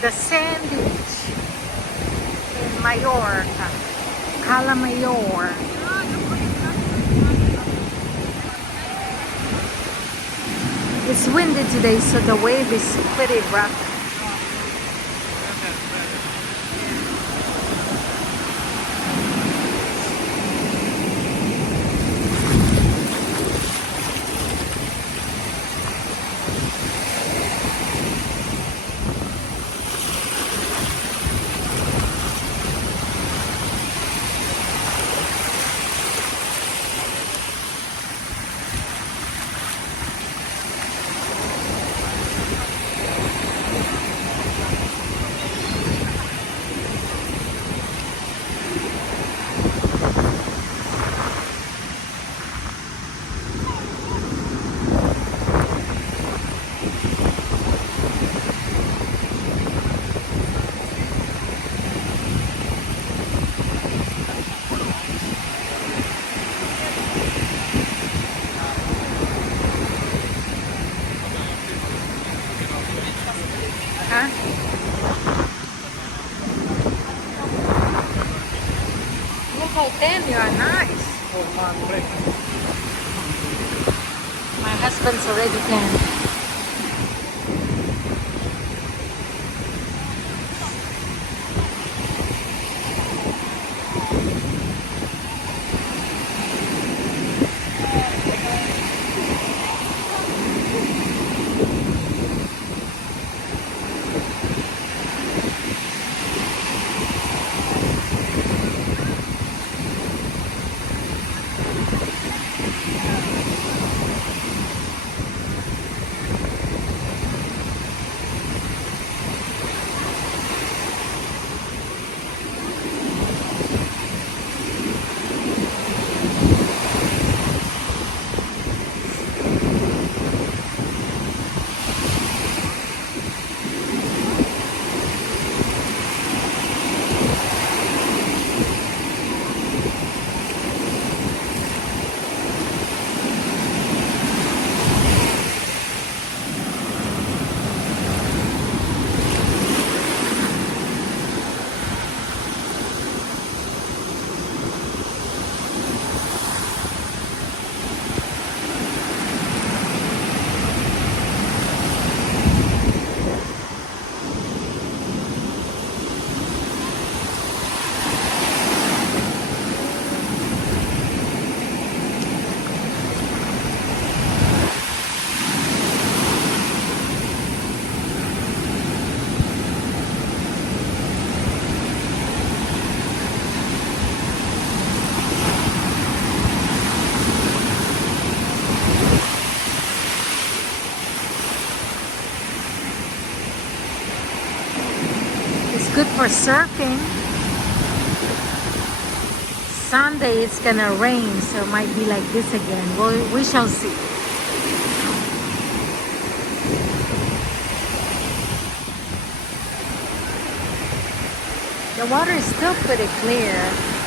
The sand beach in Mallorca, Cala Mayor. It's windy today, so the wave is pretty rough. Huh? Look how thin you are, nice. My husband's already tan. It's good for surfing. Sunday it's gonna rain, so it might be like this again. We shall see. The water is still pretty clear.